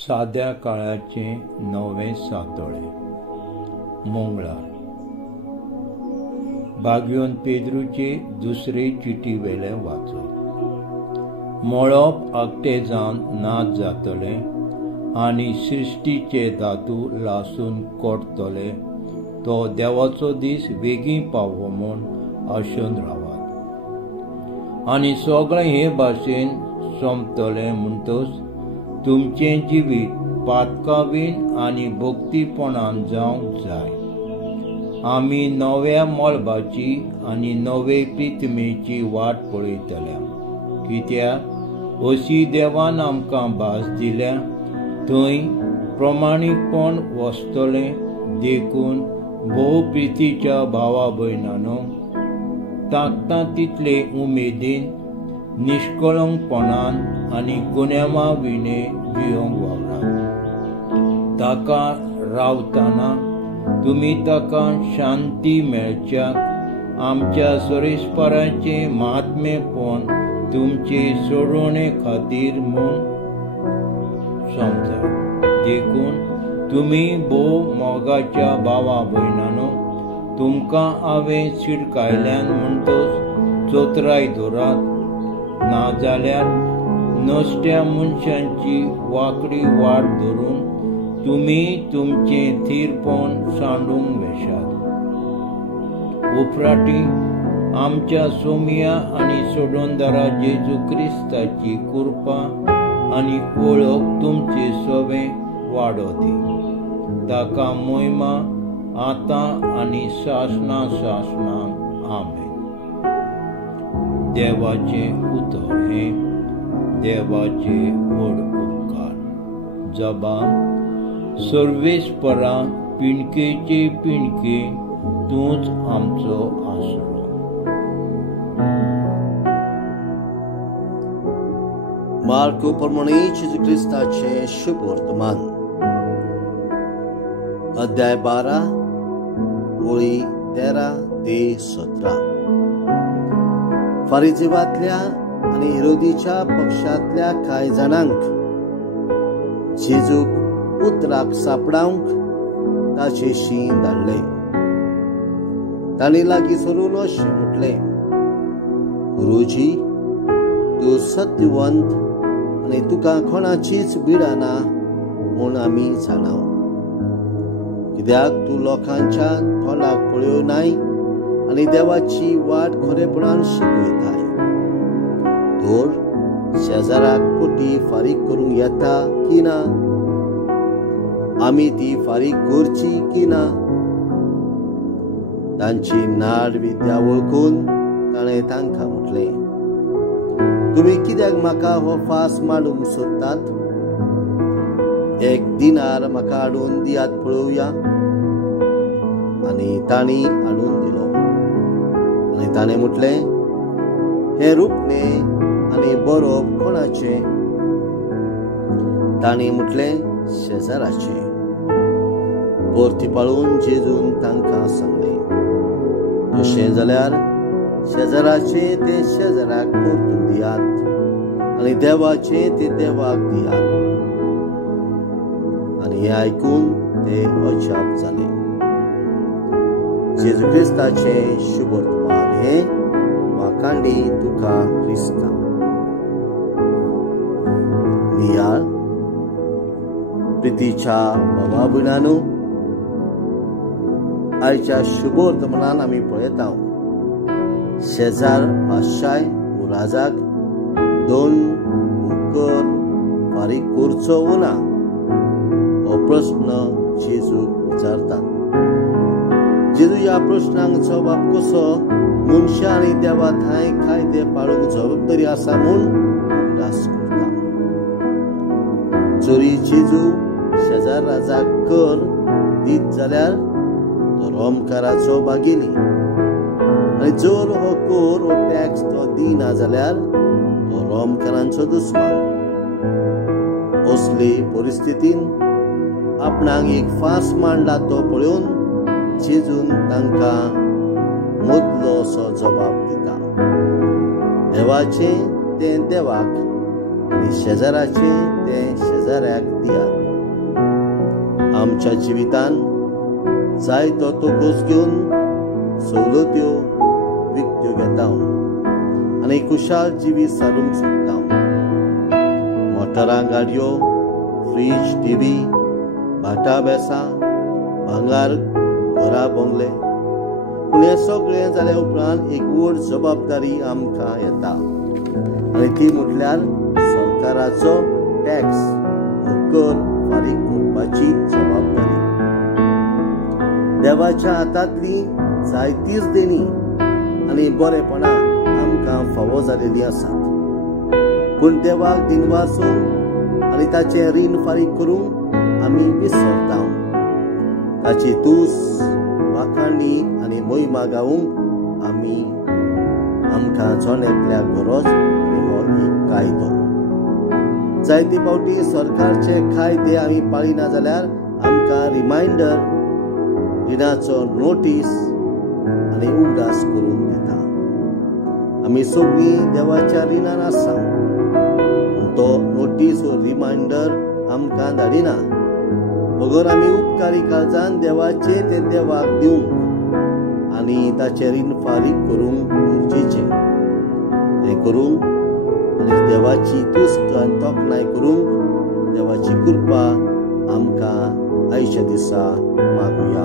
साध्या काळाचे नवे सातोळे मंगळार भाग्योन पेद्रूचे दुसरे चिटी वेले वाचप मळप आकटे जावन नाच जातले आनी सृष्टीचे धातू लासून कोटतले तो देवाचो दीस बेगीन पावो म्हूण आशेन रावात आनी सगळें हे भाशेन सोंपतले म्हणटच तुमचें जिवीत पातकावीन आनी भक्तीपणान जावंक जाय। आमी नव्या मळबाची आनी नवे प्रितमेची वाट पळयतल्या कित्याक अशी देवान आमकां भास दिल्या थंय प्रमाणीकपण वसतलें देखून भोव प्रितीच्या भावा भयणांनो ताकता तितले उमेदीन निश्कळंकपणान आनी गुन्यांवा विणे जियोंक वावरात। ताका रावतना तुमी ताका शांती मेळच्याक आमच्या सोरेस्पराचे महात्मेपण तुमचे सोडवणे खातीर म्हूण समजा देखून तुमी भोव मोगाच्या भावा भयणांनो तुमकां हांवें शिडकायल्यान म्हणटच चोतराय धरात नाजाल्यार नश्ट्या मनशांची वांकडी वाट धरून तुमी तुमचें थीरपण सांडूंक वेशात। उपराटी आमच्या सोमिया आनी सोडोनदारा जेजू क्रिस्ताची कृपा आनी वळख तुमचे सवे वाडो दी। ताका महिमा आतां आनी सासना सासनां आमेन। देवाचे उतर हे देवाचे व्हड उपकार जबान सर्वेस्परा पिणकेचे पिणके तूंच आमचो आसरो। मार्को प्रमाणे जेजू क्रिस्ताचे शुभ वर्तमान अध्याय 12 ओळी 13 ते 17। फारिजेवांतल्या आनी हेरोदीच्या पक्षांतल्या कांय जाणांक जेजूक उतराक सांपडावंक ताचेशी धाडले। तांणी लागीं सरून अशें म्हटलें, गुरुजी तूं सत्यवंत आनी तुका कोणाचीच बिडा ना म्हूण आमी जाणाव। कित्याक तूं लोकांच्या तोंडाक पळयोनाय आनी देवाची वाट खरेपणान शिकयताय। तर शेजाराक पोटी फारीक करूंक येता की ना, आमी ती फारीक करची की ना। तांची नाड विद्या वळखून ताणें तांकां म्हटलें, तुमी कित्याक म्हाका हो फास मांडूंक सोदतात? 1 दिनार म्हाका हाडून दियात पळोवया। आनी तांणी हाडून दिलो। आनी ताणें म्हटलें, हें रुपणें आनी बरोवप कोणाचें? तांणी म्हटलें, शेजाराचें। परतीपाळून जेजून तांकां सांगलें, तशें जाल्यार शेजाराचें ते शेजाराक परतून दियात आनी देवाचें ते देवाक दियात। आनी हें आयकून ते अजाप जाले। जेजू क्रिस्ताचे शुभ वर्तमान हे वाखाणली तुका क्रिस्ता। नियाळ प्रितीच्या भावा भयणांनो आयच्या शुभ वर्तमानान आमी पळयता शेजार बादशाय व राजाक 2 उकर फारीक करचो वो ना हो प्रस्न जेजूक विचारता। जेजू ह्या प्रश्नांक जबाब कसो मनशा आनी देवा थंय कायदे पाळूंक जबाबदारी आसा म्हूण उगडास करता। जरी जेजू शेजार राजाक कर दीत जाल्यार तो रोमकाराचो भागिली आनी जर हो कर हो टॅक्स तो दिना जाल्यार तो रोमकारांचो दुस्मान। असले परिस्थितीन आपणाक एक फास मांडला तो पळोवन जेजून तांकां मदलो असो जबाब दिता। देवाचें तें देवाक आनी शेजाराचें तें शेजाऱ्याक दियात. आमच्या जिवितान जायतो तो घोस घेवन सवलत्यो विकत्यो घेता आनी खुशाल जिवी सारूंक सोदता. मोटारां, गाडयो, फ्रीज, टीव्ही, भाटां बेसां, भांगार, घरां, बंगले, पूण हें सगळें जाल्या उपरांत एक व्हड जबाबदारी आमकां येता आनी ती म्हटल्यार सरकाराचो टॅक्स कर फारीक करपाची जबाबदारी. देवाच्या हातांतली जायतीच देणी आनी बरेपणां आमकां फावो जालेलीं आसात, पूण देवाक दिनवासूंक आनी ताचें रीण फारीक करूंक आमी विसरता. ताची तूस, वाखाणी आनी मोहिमा गावूंक आमकां जोनेकल्याक गरज आनी हो एक कायदो. जायते फावटी सरकारचे कायदे आमी पाळिना जाल्यार आमकां रिमांयडर, रिणाचो नोटीस आनी उगडास करून दिता. आमी सगळीं देवाच्या रिणान आसा, पूण तो नोटीस वा रिमांयडर आमकां धाडिना. बगर आमी उपकारी काळजान देवाचे ते देवाक दिवंक आनी ताचे रीण फारीक करूंक गरजेचें. तें करूंक आनी देवाची तुस्त आनी तोखणाय करूंक देवाची कृपा आमकां आयच्या दिसा मागुया.